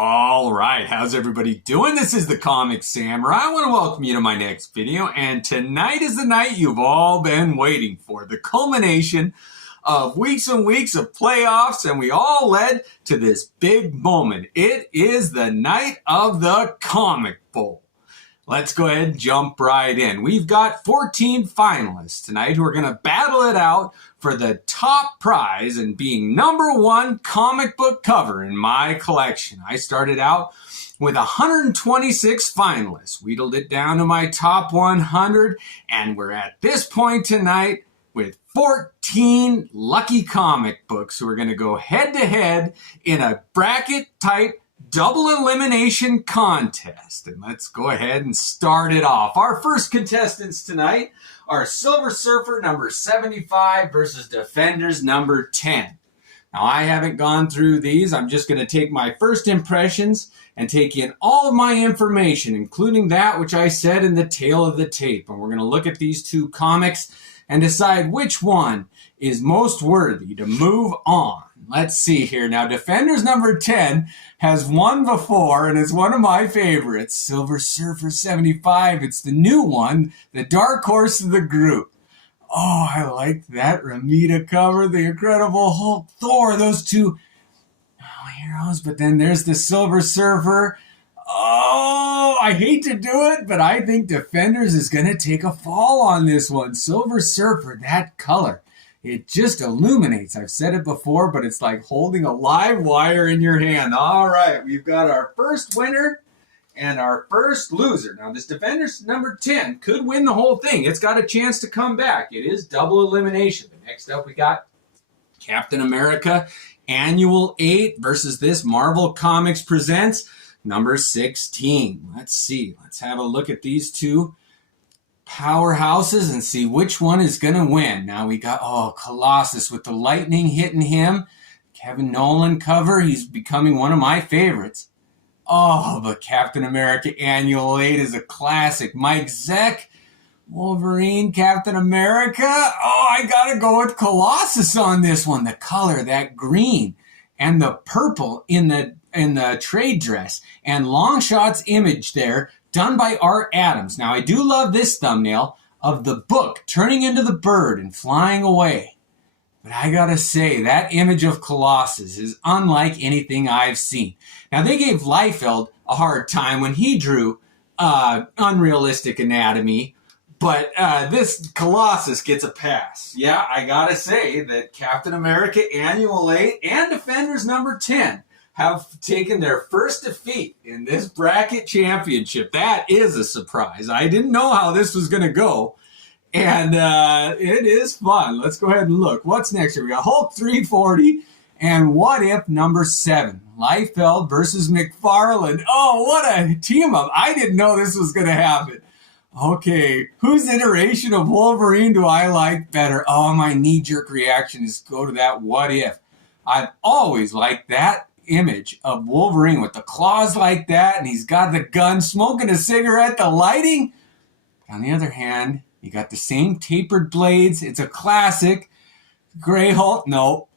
All right, how's everybody doing? This is the Comic Samurai. I want to welcome you to my next video, and tonight is the night you've all been waiting for. The culmination of weeks and weeks of playoffs, and we all led to this big moment. It is the night of the Comic Bowl. Let's go ahead and jump right in. We've got 14 finalists tonight who are going to battle it out for the top prize and being #1 comic book cover in my collection. I started out with 126 finalists, wheedled it down to my top 100, and we're at this point tonight with 14 lucky comic books who are going to go head-to-head in a bracket-type double elimination contest. And let's go ahead and start it off. Our first contestants tonight are Silver Surfer number 75 versus Defenders number 10. Now, I haven't gone through these. I'm just going to take my first impressions and take in all of my information, including that which I said in the tail of the tape. And we're going to look at these two comics and decide which one is most worthy to move on. Let's see here. Now, Defenders number 10 has won before, and it's one of my favorites. Silver Surfer 75. It's the new one, the dark horse of the group. Oh, I like that Ramita cover, the Incredible Hulk, Thor, those two heroes. But then there's the Silver Surfer. Oh, I hate to do it, but I think Defenders is going to take a fall on this one. Silver Surfer, that color. It just illuminates. I've said it before, but it's like holding a live wire in your hand. All right, we've got our first winner and our first loser. Now, this Defenders number 10 could win the whole thing. It's got a chance to come back. It is double elimination. But next up, we got Captain America Annual 8 versus this Marvel Comics Presents number 16. Let's see. Let's have a look at these two powerhouses and see which one is going to win. Now we got, Colossus with the lightning hitting him. Kevin Nolan cover. He's becoming one of my favorites. Oh, but Captain America Annual 8 is a classic. Mike Zeck, Wolverine, Captain America. Oh, I got to go with Colossus on this one. The color, that green and the purple in the trade dress, and Longshot's image there, done by Art Adams. Now, I do love this thumbnail of the book turning into the bird and flying away. But I gotta say, that image of Colossus is unlike anything I've seen. Now, they gave Liefeld a hard time when he drew unrealistic anatomy, but this Colossus gets a pass. Yeah, I gotta say that Captain America Annual 8 and Defenders number 10 have taken their first defeat in this bracket championship. That is a surprise. I didn't know how this was going to go, and it is fun. Let's go ahead and look. What's next here? We got Hulk 340 and What If number 7. Liefeld versus McFarlane. Oh, what a team-up. I didn't know this was going to happen. Okay, whose iteration of Wolverine do I like better? Oh, my knee-jerk reaction is go to that What If. I've always liked that image of Wolverine with the claws like that, and he's got the gun, smoking a cigarette, the lighting. On the other hand, you got the same tapered blades. It's a classic. Gray Hulk, no.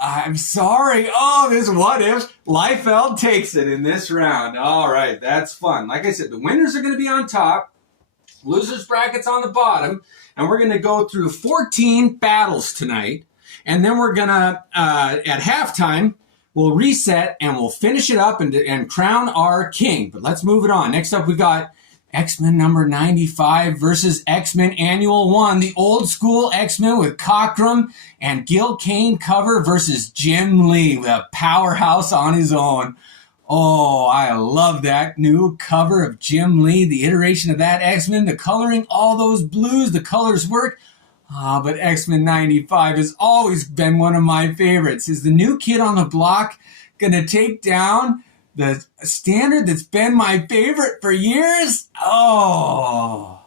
I'm sorry. Oh, this What If. Liefeld takes it in this round. All right, that's fun. Like I said, the winners are going to be on top, losers brackets on the bottom, and we're going to go through 14 battles tonight, and then we're going to, at halftime, we'll reset and we'll finish it up and crown our king. But let's move it on. Next up, we got X-Men number 95 versus X-Men Annual 1. The old school X-Men with Cockrum and Gil Kane cover versus Jim Lee, the powerhouse on his own. Oh, I love that new cover of Jim Lee, the iteration of that X-Men, the coloring, all those blues, the colors work. But X-Men 95 has always been one of my favorites. Is the new kid on the block going to take down the standard that's been my favorite for years? Oh,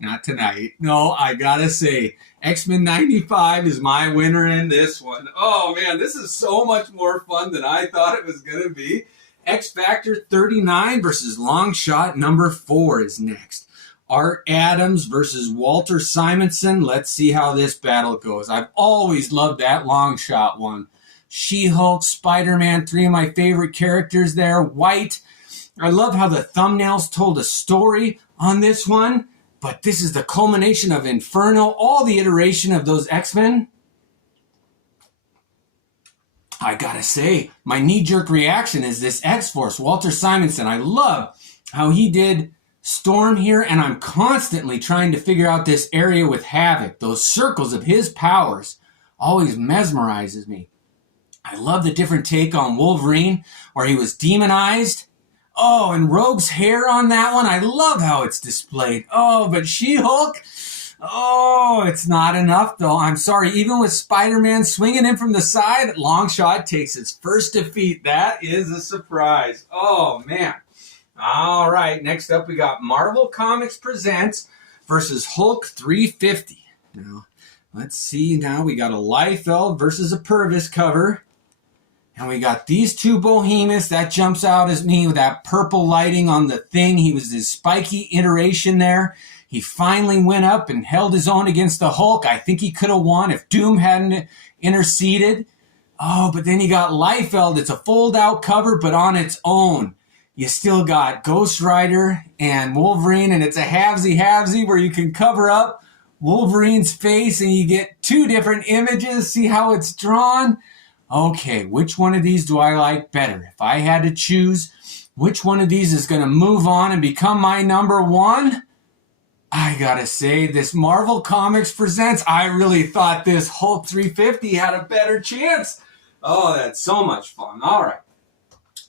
not tonight. No, I got to say, X-Men 95 is my winner in this one. Oh, man, this is so much more fun than I thought it was going to be. X-Factor 39 versus Longshot number 4 is next. Art Adams versus Walter Simonson. Let's see how this battle goes. I've always loved that Longshot one. She-Hulk, Spider-Man, 3 of my favorite characters there. White. I love how the thumbnails told a story on this one. But this is the culmination of Inferno, all the iteration of those X-Men. I gotta say, my knee-jerk reaction is this X-Force, Walter Simonson. I love how he did Storm here, and I'm constantly trying to figure out this area with Havoc. Those circles of his powers always mesmerizes me. I love the different take on Wolverine, where he was demonized. Oh, and Rogue's hair on that one. I love how it's displayed. Oh, but She-Hulk, oh, it's not enough, though. I'm sorry. Even with Spider-Man swinging in from the side, Longshot takes its first defeat. That is a surprise. Oh, man. All right. Next up, we got Marvel Comics Presents versus Hulk 350. Now, let's see. Now we got a Liefeld versus a Purvis cover. And we got these two behemoths. That jumps out as me with that purple lighting on the thing. He was his spiky iteration there. He finally went up and held his own against the Hulk. I think he could have won if Doom hadn't interceded. Oh, but then you got Liefeld. It's a fold-out cover, but on its own. You still got Ghost Rider and Wolverine, and it's a halvesy where you can cover up Wolverine's face and you get two different images. See how it's drawn? Okay, which one of these do I like better? If I had to choose which one of these is going to move on and become my number one, I gotta say, this Marvel Comics Presents, I really thought this Hulk 350 had a better chance. Oh, that's so much fun. All right.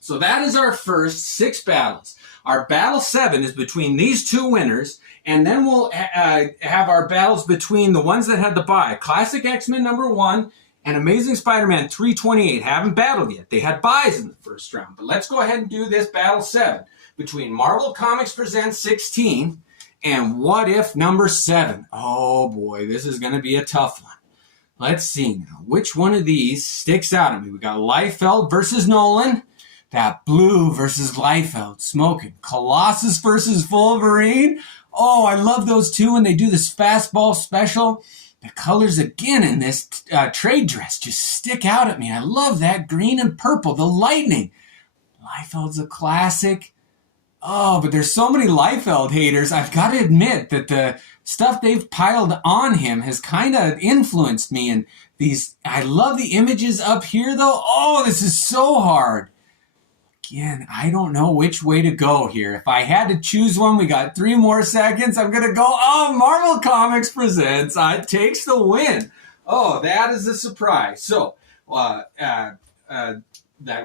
So that is our first 6 battles. Our battle 7 is between these two winners, and then we'll have our battles between the ones that had the bye. Classic X-Men number 1 and Amazing Spider-Man 328 haven't battled yet. They had byes in the first round. But let's go ahead and do this battle 7 between Marvel Comics Presents 16 and What If number 7. Oh boy, this is going to be a tough one. Let's see now. Which one of these sticks out at me? We got Liefeld versus Nolan. That Blue versus Liefeld smoking. Colossus versus Wolverine. Oh, I love those two when they do this fastball special. The colors again in this trade dress just stick out at me. I love that green and purple, the lightning. Liefeld's a classic. Oh, but there's so many Liefeld haters. I've got to admit that the stuff they've piled on him has kind of influenced me. And these, I love the images up here though. Oh, this is so hard. Again, I don't know which way to go here. If I had to choose one, we got 3 more seconds. I'm going to go, oh, Marvel Comics Presents. It takes the win. Oh, that is a surprise. So, that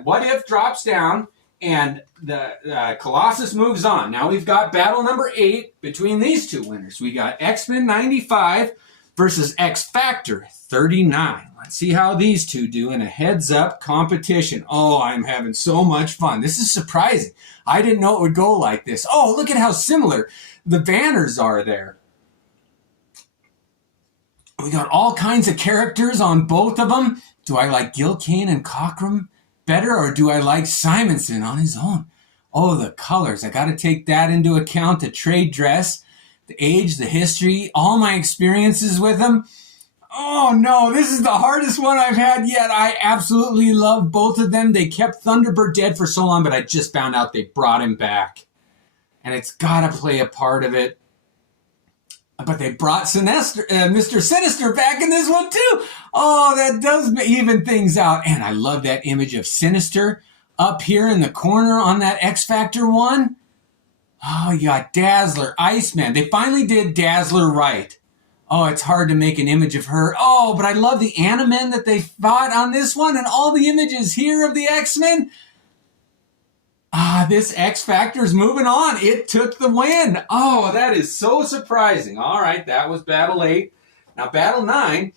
What If drops down, and the Colossus moves on. Now we've got battle number 8 between these two winners. We got X-Men 95 versus X-Factor 39. Let's see how these two do in a heads-up competition. Oh, I'm having so much fun. This is surprising. I didn't know it would go like this. Oh, look at how similar the banners are there. We got all kinds of characters on both of them. Do I like Gil Kane and Cockrum better, or do I like Simonson on his own? Oh, the colors. I got to take that into account. The trade dress, the age, the history, all my experiences with him. Oh no, this is the hardest one I've had yet. I absolutely love both of them. They kept Thunderbird dead for so long, but I just found out they brought him back. And it's got to play a part of it. But they brought Mr. Sinister back in this one too. Oh, that does even things out. And I love that image of Sinister up here in the corner on that X-Factor one. Oh, you got Dazzler, Iceman. They finally did Dazzler right. Oh, it's hard to make an image of her. Oh, but I love the Animen that they fought on this one and all the images here of the X-Men. This X-Factor's moving on. It took the win. Oh, that is so surprising. All right, that was Battle 8. Now, Battle 9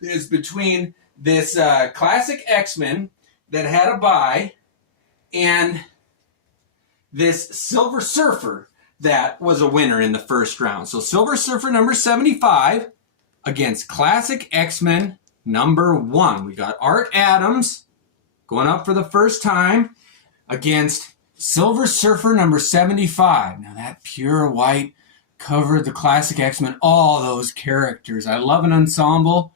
is between this classic X-Men that had a bye and this Silver Surfer that was a winner in the first round. So Silver Surfer number 75 against Classic X-Men number 1. We got Art Adams going up for the first time against Silver Surfer number 75. Now that pure white cover, the Classic X-Men, all those characters. I love an ensemble.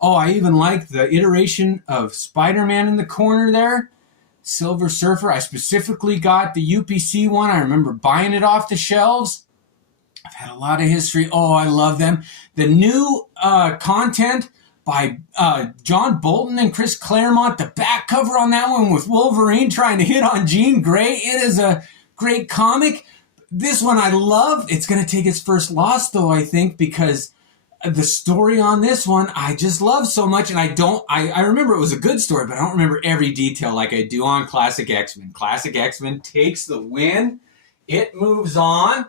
Oh, I even like the iteration of Spider-Man in the corner there. Silver Surfer. I specifically got the UPC one. I remember buying it off the shelves. I've had a lot of history. Oh, I love them. The new content by John Bolton and Chris Claremont. The back cover on that one with Wolverine trying to hit on Jean Grey. It is a great comic. This one I love. It's going to take its first loss, though, I think, because the story on this one I just love so much, and I remember it was a good story, but I don't remember every detail like I do on Classic X-Men. Classic X-Men takes the win. It moves on,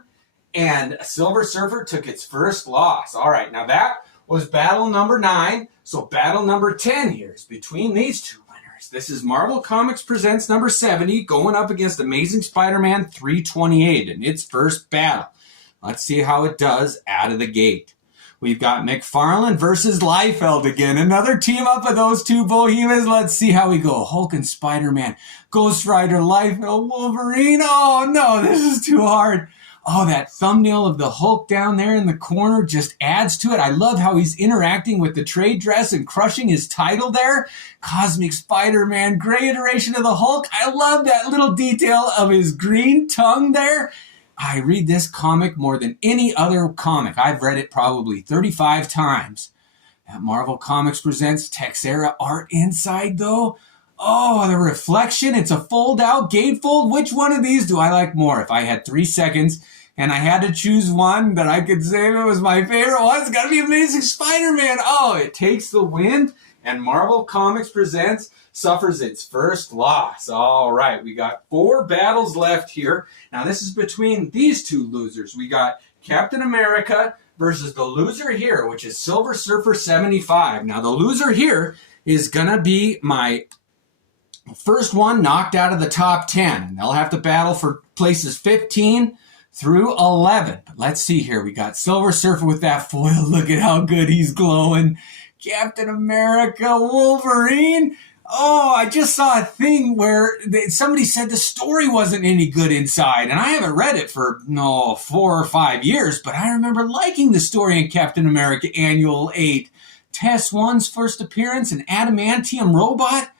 and Silver Surfer took its first loss. All right, now that was battle number 9, so battle number 10 here is between these two winners. This is Marvel Comics Presents number 70 going up against Amazing Spider-Man 328 in its first battle. Let's see how it does out of the gate. We've got McFarlane versus Liefeld again. Another team up of those two behemoths. Let's see how we go. Hulk and Spider-Man. Ghost Rider, Liefeld, Wolverine. Oh, no, this is too hard. Oh, that thumbnail of the Hulk down there in the corner just adds to it. I love how he's interacting with the trade dress and crushing his title there. Cosmic Spider-Man, gray iteration of the Hulk. I love that little detail of his green tongue there. I read this comic more than any other comic. I've read it probably 35 times. That Marvel Comics Presents Texera art inside, though. Oh, the reflection. It's a fold-out gatefold. Which one of these do I like more? If I had 3 seconds and I had to choose one that I could say it was my favorite one, it's got to be Amazing Spider-Man. Oh, it takes the win, and Marvel Comics Presents suffers its first loss. All right, we got 4 battles left here. Now, this is between these two losers. We got Captain America versus the loser here, which is Silver Surfer 75. Now, the loser here is going to be my first one knocked out of the top 10. And they'll have to battle for places 15 through 11. But let's see here. We got Silver Surfer with that foil. Look at how good he's glowing. Captain America, Wolverine. Oh, I just saw a thing where somebody said the story wasn't any good inside, and I haven't read it for, 4 or 5 years, but I remember liking the story in Captain America Annual 8. Tess 1's first appearance, an adamantium robot.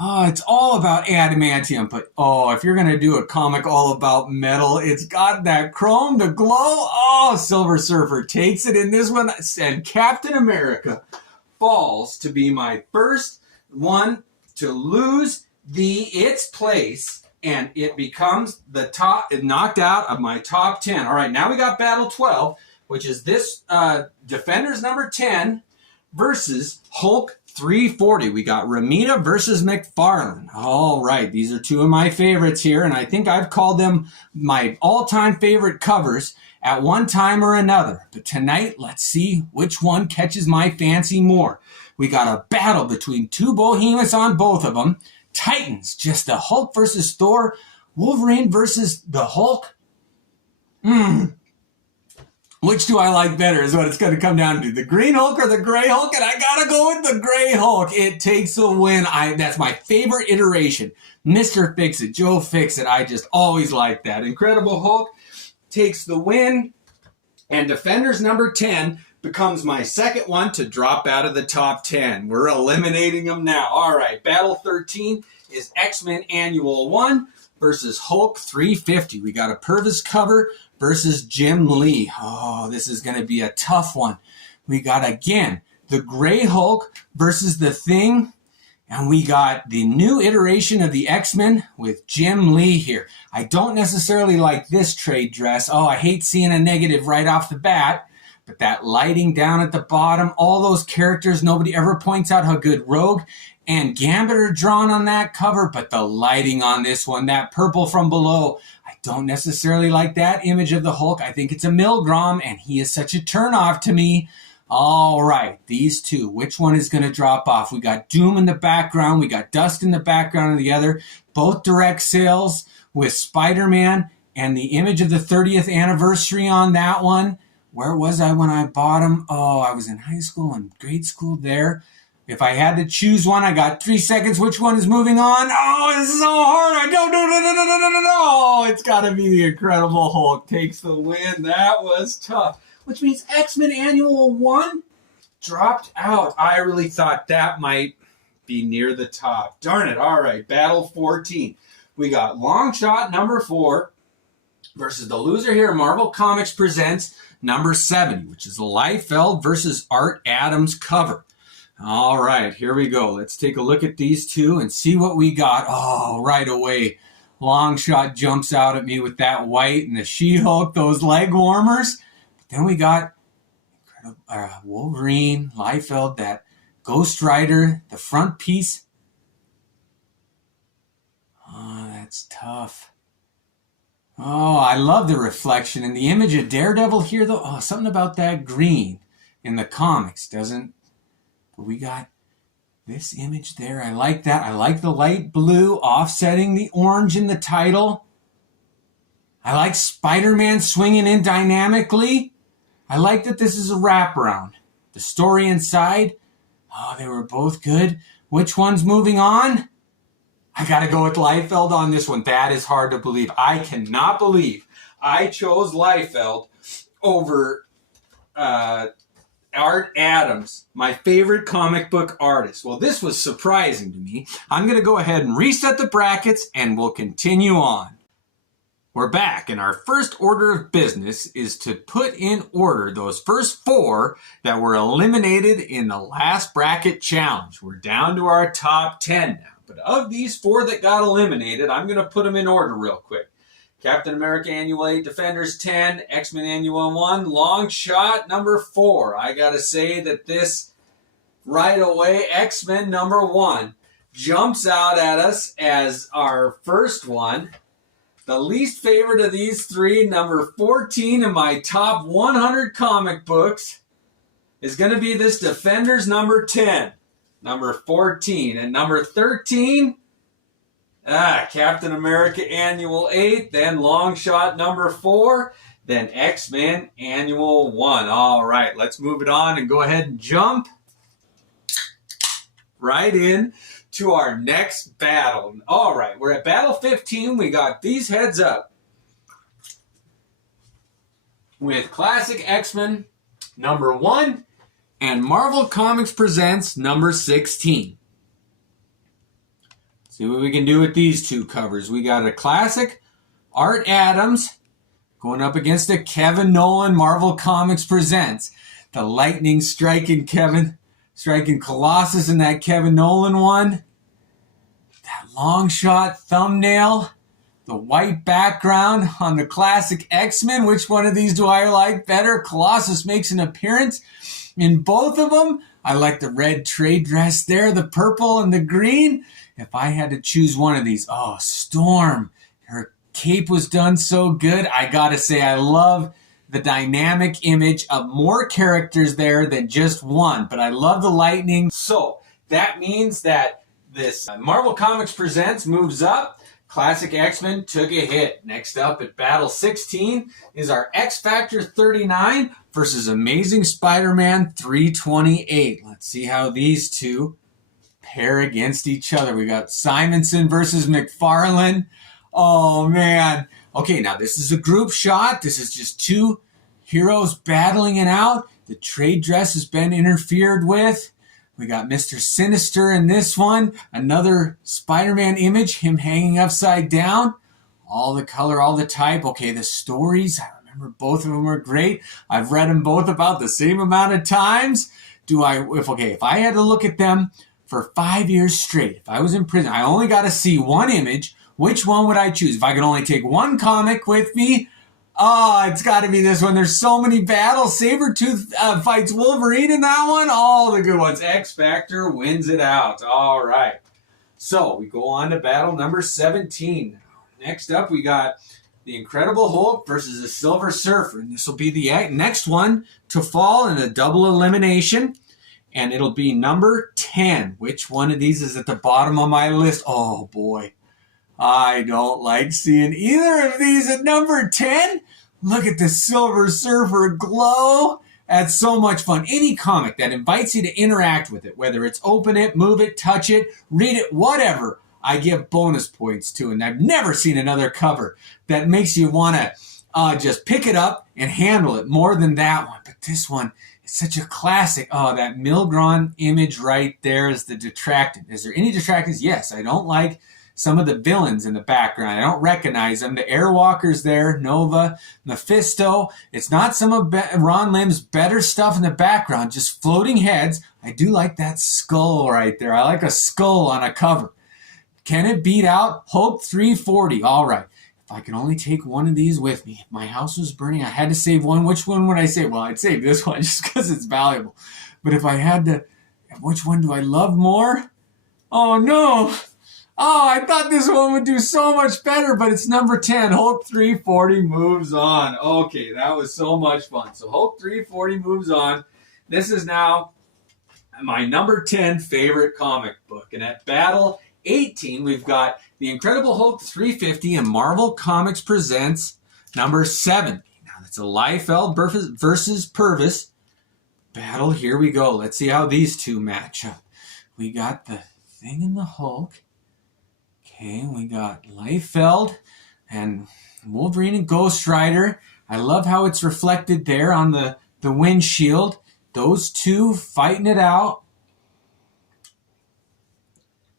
Oh, it's all about adamantium, but if you're going to do a comic all about metal, it's got that chrome, the glow. Oh, Silver Surfer takes it in this one, and Captain America falls to be my first one to lose its place, and it becomes the top, knocked out of my top 10. All right, now we got battle 12, which is this Defenders number 10 versus Hulk 340. We got Romita versus McFarlane. All right, these are two of my favorites here, and I think I've called them my all-time favorite covers at one time or another. But tonight, let's see which one catches my fancy more. We got a battle between two behemoths on both of them. Titans, just the Hulk versus Thor. Wolverine versus the Hulk. Which do I like better is what it's going to come down to. The Green Hulk or the Gray Hulk? And I got to go with the Gray Hulk. It takes a win. That's my favorite iteration. Mr. Fix-It, Joe Fix-It. I just always like that. Incredible Hulk takes the win. And Defenders number 10 becomes my second one to drop out of the top 10. We're eliminating them now. All right, Battle 13 is X-Men Annual 1 versus Hulk 350. We got a Purvis cover versus Jim Lee. Oh, this is going to be a tough one. We got, again, the Gray Hulk versus the Thing. And we got the new iteration of the X-Men with Jim Lee here. I don't necessarily like this trade dress. Oh, I hate seeing a negative right off the bat. But that lighting down at the bottom, all those characters, nobody ever points out how good Rogue and Gambit are drawn on that cover, but the lighting on this one, that purple from below, I don't necessarily like that image of the Hulk. I think it's a Milgrom, and he is such a turnoff to me. All right, these two, which one is going to drop off? We got Doom in the background. We got Dust in the background of the other. Both direct sales with Spider-Man and the image of the 30th anniversary on that one. Where was I when I bought them? Oh, I was in high school and grade school there. If I had to choose one, I got 3 seconds. Which one is moving on? Oh, this is so hard. I don't know. Oh, it's got to be the Incredible Hulk takes the win. That was tough. Which means X-Men Annual 1 dropped out. I really thought that might be near the top. Darn it. All right, battle 14. We got Longshot number 4 versus the loser here, Marvel Comics presents number 70, which is the Liefeld versus Art Adams cover. All right, here we go. Let's take a look at these two and see what we got. Oh, right away, Longshot jumps out at me with that white and the She-Hulk, those leg warmers. But then we got Wolverine, Liefeld, that Ghost Rider, the front piece. Oh, that's tough. Oh, I love the reflection and the image of Daredevil here, though. Oh, something about that green in the comics doesn't. But we got this image there. I like that. I like the light blue offsetting the orange in the title. I like Spider-Man swinging in dynamically. I like that this is a wraparound. The story inside, oh, they were both good. Which one's moving on? I got to go with Liefeld on this one. That is hard to believe. I cannot believe I chose Liefeld over Art Adams, my favorite comic book artist. Well, this was surprising to me. I'm going to go ahead and reset the brackets and we'll continue on. We're back, and our first order of business is to put in order those first 4 that were eliminated in the last bracket challenge. We're down to our top 10 now. But of these 4 that got eliminated, I'm going to put them in order real quick. Captain America Annual 8, Defenders 10, X-Men Annual 1, Longshot number 4. I got to say that this, right away, X-Men number 1 jumps out at us as our first one. The least favorite of these 3, number 14 in my top 100 comic books, is going to be this Defenders number 10. Number 14. And number 13, Captain America Annual 8, then Longshot number 4, then X-Men Annual 1. All right, let's move it on and go ahead and jump right in to our next battle. All right, we're at battle 15. We got these heads up with Classic X-Men number 1 and Marvel Comics Presents number 16. See what we can do with these 2 covers. We got a classic Art Adams going up against a Kevin Nolan Marvel Comics Presents. The lightning striking Colossus in that Kevin Nolan one. That Longshot thumbnail. The white background on the classic X-Men. Which one of these do I like better? Colossus makes an appearance in both of them. I like the red trade dress there, the purple and the green. If I had to choose one of these, oh, Storm. Her cape was done so good. I gotta say, I love the dynamic image of more characters there than just one, but I love the lightning. So that means that this Marvel Comics Presents moves up. Classic X-Men took a hit. Next up at Battle 16 is our X Factor 39 versus Amazing Spider-Man 328. Let's see how these 2 pair against each other. We got Simonson versus McFarlane. Oh, man. Okay, now this is a group shot. This is just 2 heroes battling it out. The trade dress has been interfered with. We got Mr. Sinister in this one. Another Spider-Man image, him hanging upside down. All the color, all the type. Okay, the stories, I remember both of them were great. I've read them both about the same amount of times. If I had to look at them for 5 years straight, if I was in prison, I only got to see one image. Which one would I choose? If I could only take one comic with me, oh, it's got to be this one. There's so many battles. Sabretooth fights Wolverine in that one. All the good ones. X Factor wins it out. All right. So we go on to battle number 17. Next up, we got the Incredible Hulk versus the Silver Surfer. And this will be the next one to fall in a double elimination. And it'll be number 10. Which one of these is at the bottom of my list? Oh, boy. I don't like seeing either of these at number 10. Look at the Silver Surfer glow. That's so much fun. Any comic that invites you to interact with it, whether it's open it, move it, touch it, read it, whatever, I give bonus points to. And I've never seen another cover that makes you want to just pick it up and handle it more than that one. But this one is It's such a classic. Oh, that Milgrom image right there is the detractant. Is there any detractants? Yes, I don't like some of the villains in the background. I don't recognize them. The Airwalker's there, Nova, Mephisto. It's not some of Ron Lim's better stuff in the background, just floating heads. I do like that skull right there. I like a skull on a cover. Can it beat out Hulk 340? All right. If I could only take one of these with me. If my house was burning, I had to save one. Which one would I save? Well, I'd save this one just because it's valuable. But if I had to, which one do I love more? Oh, no. Oh, I thought this one would do so much better, but it's number 10. Hulk 340 moves on. Okay, that was so much fun. So Hulk 340 moves on. This is now my number 10 favorite comic book. And at Battle 18, we've got The Incredible Hulk 350 and Marvel Comics presents number 70. Now, that's a Liefeld versus Purvis battle. Here we go. Let's see how these two match up. We got the Thing and the Hulk. Okay, we got Liefeld and Wolverine and Ghost Rider. I love how it's reflected there on the windshield. Those two fighting it out.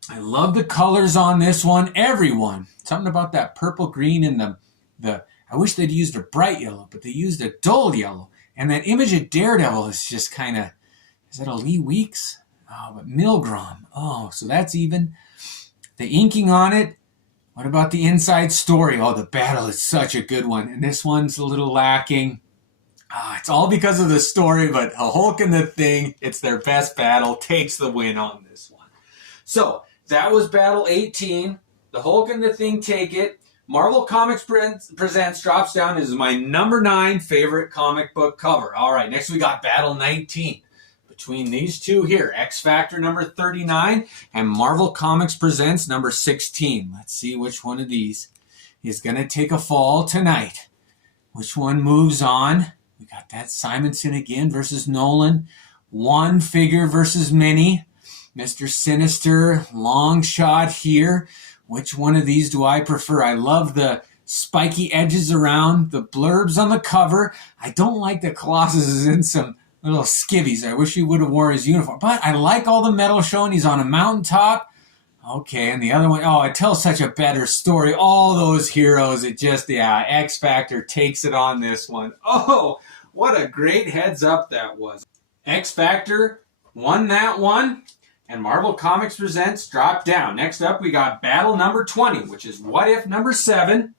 I love the colors on this one. Everyone. Something about that purple green and the I wish they'd used a bright yellow, but they used a dull yellow. And that image of Daredevil is just kind of, is that a Lee Weeks? Oh, but Milgrom. Oh, so that's even. The inking on it. What about the inside story? Oh, the battle is such a good one. And this one's a little lacking. It's all because of the story, but a Hulk and the Thing, it's their best battle, takes the win on this one. So, that was Battle 18. The Hulk and the Thing take it. Marvel Comics Presents drops down. This is my number 9 favorite comic book cover. All right, next we got Battle 19. Between these two here, X Factor number 39 and Marvel Comics Presents number 16. Let's see which one of these is going to take a fall tonight. Which one moves on? We got that Simonson again versus Nolan. One figure versus many. Mr. Sinister, Longshot here. Which one of these do I prefer? I love the spiky edges around the blurbs on the cover. I don't like that Colossus is in some little skivvies. I wish he would have worn his uniform. But I like all the metal showing. He's on a mountaintop. Okay, and the other one, oh, it tells such a better story. All those heroes, it just, yeah, X Factor takes it on this one. Oh, what a great heads up that was. X Factor won that one, and Marvel Comics Presents dropped down. Next up, we got Battle number 20, which is What If number 7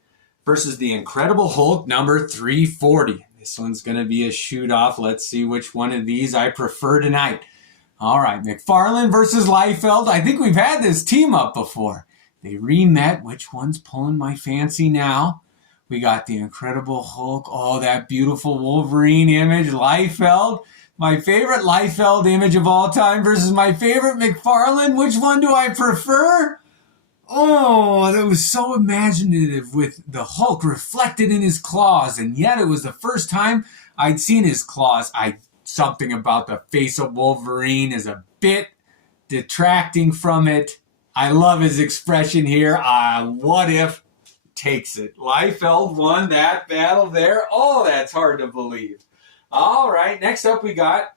versus The Incredible Hulk number 340. This one's going to be a shoot-off. Let's see which one of these I prefer tonight. All right, McFarlane versus Liefeld. I think we've had this team up before. They re-met. Which one's pulling my fancy now? We got the Incredible Hulk. Oh, that beautiful Wolverine image. Liefeld. My favorite Liefeld image of all time versus my favorite McFarlane. Which one do I prefer? Oh, that was so imaginative with the Hulk reflected in his claws, and yet it was the first time I'd seen his claws. Something about the face of Wolverine is a bit detracting from it. I love his expression here. What If takes it. Liefeld won that battle there. Oh, that's hard to believe. All right, next up we got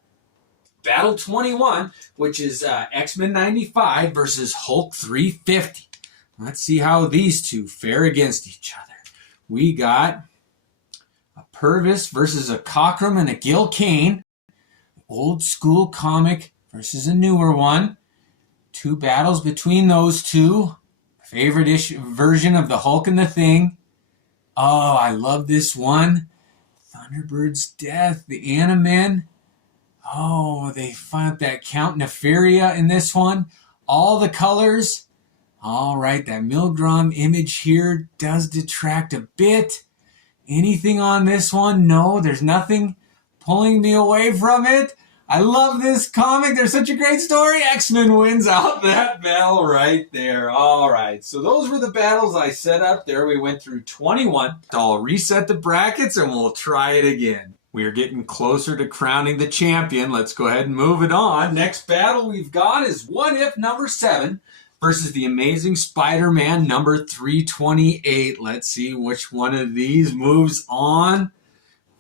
Battle 21, which is X-Men 95 versus Hulk 350. Let's see how these two fare against each other. We got a Purvis versus a Cockrum and a Gil Kane. Old school comic versus a newer one. Two battles between those two. Favorite version of the Hulk and the Thing. Oh, I love this one. Thunderbird's death. The Animen. Oh, they found that Count Nefaria in this one. All the colors. All right, that Milgrom image here does detract a bit. Anything on this one? No, there's nothing pulling me away from it. I love this comic. There's such a great story. X-Men wins out that battle right there. All right, so those were the battles I set up there. We went through 21. I'll reset the brackets and we'll try it again. We are getting closer to crowning the champion. Let's go ahead and move it on. Next battle we've got is What If number 7 versus the Amazing Spider-Man number 328. Let's see which one of these moves on.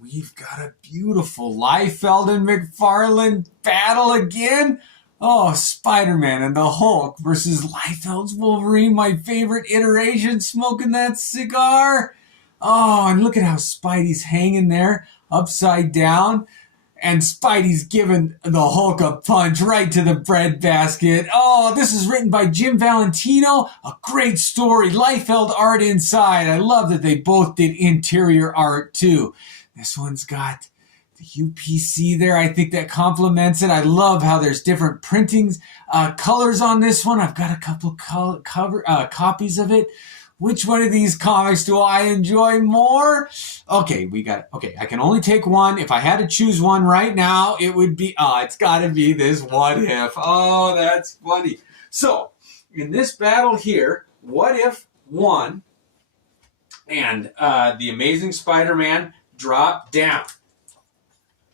we've got a beautiful Liefeld and McFarlane battle again. Oh, Spider-Man and the Hulk versus Liefeld's Wolverine, my favorite iteration, smoking that cigar. Oh, and look at how Spidey's hanging there, upside down. And Spidey's giving the Hulk a punch right to the breadbasket. Oh, this is written by Jim Valentino. A great story. Liefeld art inside. I love that they both did interior art too. This one's got the UPC there. I think that complements it. I love how there's different printings, colors on this one. I've got a couple copies of it. Which one of these comics do I enjoy more? Okay, I can only take one. If I had to choose one right now, it would be, it's got to be this What If. Oh, that's funny. So, in this battle here, What If won, and the Amazing Spider-Man dropped down,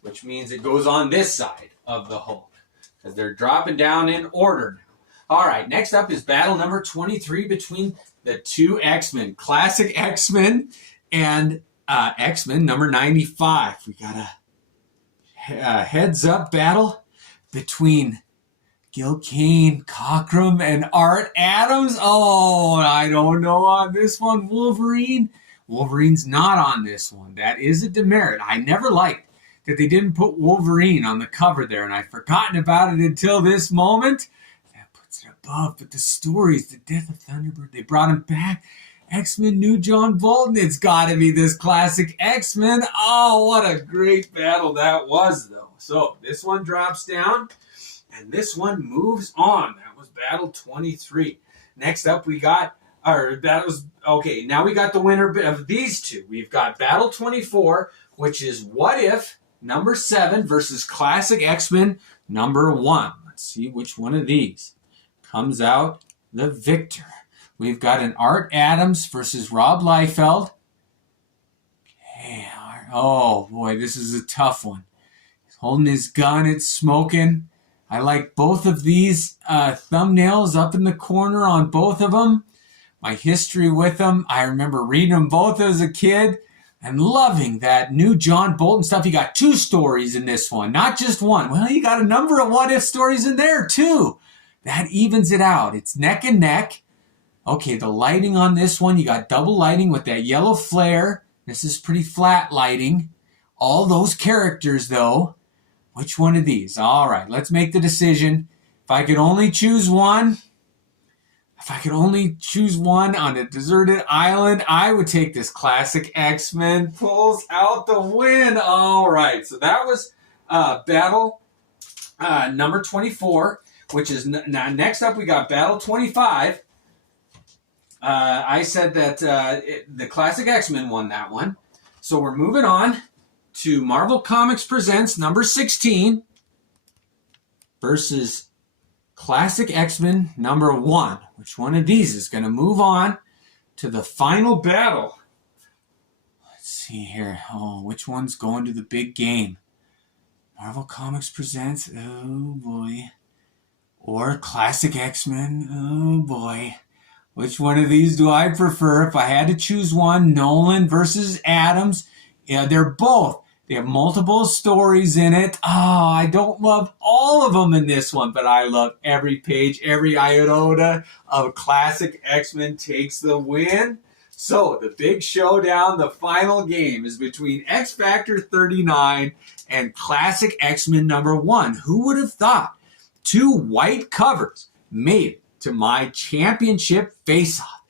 which means it goes on this side of the Hulk, because they're dropping down in order now. All right, next up is battle number 23 between the two X-Men, classic X-Men and X-Men number 95. We got a heads-up battle between Gil Kane, Cockrum, and Art Adams. Oh, I don't know on this one. Wolverine's not on this one. That is a demerit. I never liked that they didn't put Wolverine on the cover there, and I've forgotten about it until this moment. Above, but the stories, the death of Thunderbird, they brought him back. X-Men knew John Bolton. It's got to be this classic X-Men. Oh, what a great battle that was, though. So this one drops down, and this one moves on. That was battle 23. Next up, we got, now we got the winner of these two. We've got battle 24, which is What If number 7 versus classic X-Men number 1. Let's see which one of these comes out the victor. We've got an Art Adams versus Rob Liefeld. Okay, oh boy, this is a tough one. He's holding his gun, it's smoking. I like both of these thumbnails up in the corner on both of them. My history with them, I remember reading them both as a kid and loving that new John Bolton stuff. You got 2 stories in this one, not just one. Well, you got a number of What If stories in there too. That evens it out. It's neck and neck. Okay, the lighting on this one, you got double lighting with that yellow flare. This is pretty flat lighting. All those characters, though. Which one of these? All right, let's make the decision. If I could only choose one on a deserted island, I would take this classic X-Men. Pulls out the win. All right, so that was battle number 24. Which is now next up, we got battle 25. I said that the classic X-Men won that one. So we're moving on to Marvel Comics Presents number 16 versus classic X-Men number 1. Which one of these is going to move on to the final battle? Let's see here. Oh, which one's going to the big game? Marvel Comics Presents. Oh, boy. Or classic X-Men. Oh, boy. Which one of these do I prefer? If I had to choose one, Nolan versus Adams. Yeah, they have multiple stories in it. Oh, I don't love all of them in this one, but I love every page, every iota of classic X-Men takes the win. So the big showdown, the final game is between X Factor 39 and classic X-Men number 1. Who would have thought 2 white covers made it to my championship face-off?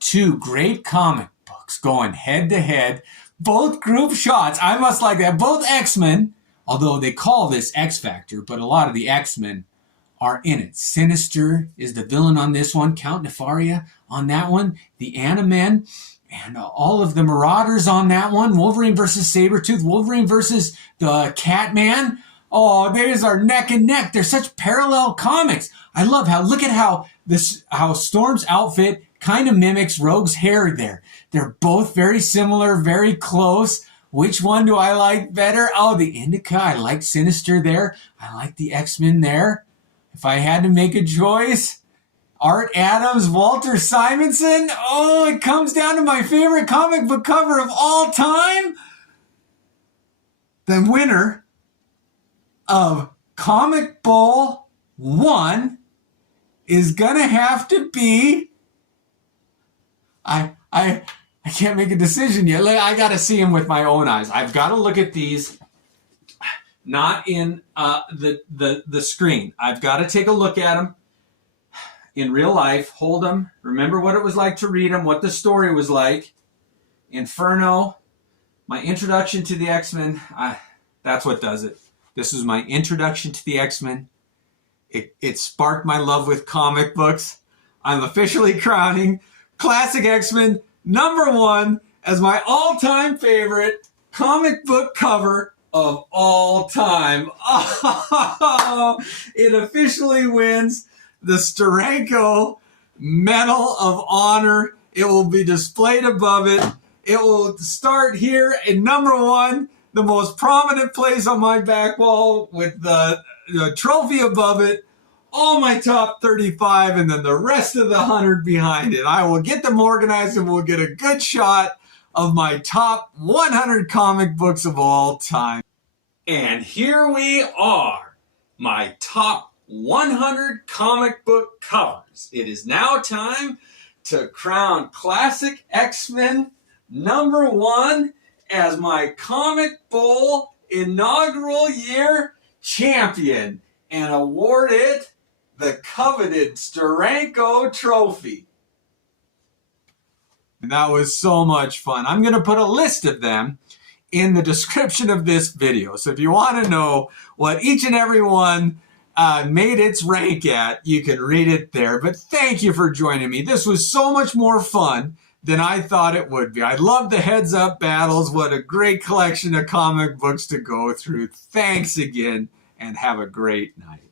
2 great comic books going head-to-head. Both group shots. I must like that. Both X-Men, although they call this X Factor, but a lot of the X-Men are in it. Sinister is the villain on this one. Count Nefaria on that one. The Animen and all of the Marauders on that one. Wolverine versus Sabretooth. Wolverine versus the Catman. Oh, these are neck and neck. They're such parallel comics. I love look at how Storm's outfit kind of mimics Rogue's hair there. They're both very similar, very close. Which one do I like better? Oh, the Indica. I like Sinister there. I like the X-Men there. If I had to make a choice, Art Adams, Walter Simonson. Oh, it comes down to my favorite comic book cover of all time. the winner of Comic Bowl 1 is gonna have to be... I can't make a decision yet. I gotta see him with my own eyes. I've got to look at these, not in the screen. I've got to take a look at them in real life. Hold them. Remember what it was like to read them, what the story was like. Inferno, my introduction to the X-Men. That's what does it. This was my introduction to the X-Men. It sparked my love with comic books. I'm officially crowning Classic X-Men #1 as my all-time favorite comic book cover of all time. Oh, it officially wins the Steranko Medal of Honor. It will be displayed above it. It will start here in #1, the most prominent place on my back wall, with the trophy above it, all my top 35, and then the rest of the 100 behind it. I will get them organized and we'll get a good shot of my top 100 comic books of all time. And here we are, my top 100 comic book covers. It is now time to crown Classic X-Men #1 as my Comic Bowl inaugural year champion and award it the coveted Steranko Trophy. And that was so much fun. I'm going to put a list of them in the description of this video. So if you want to know what each and every one made its rank at, you can read it there. But thank you for joining me. This was so much more fun than I thought it would be. I love the heads-up battles. What a great collection of comic books to go through. Thanks again, and have a great night.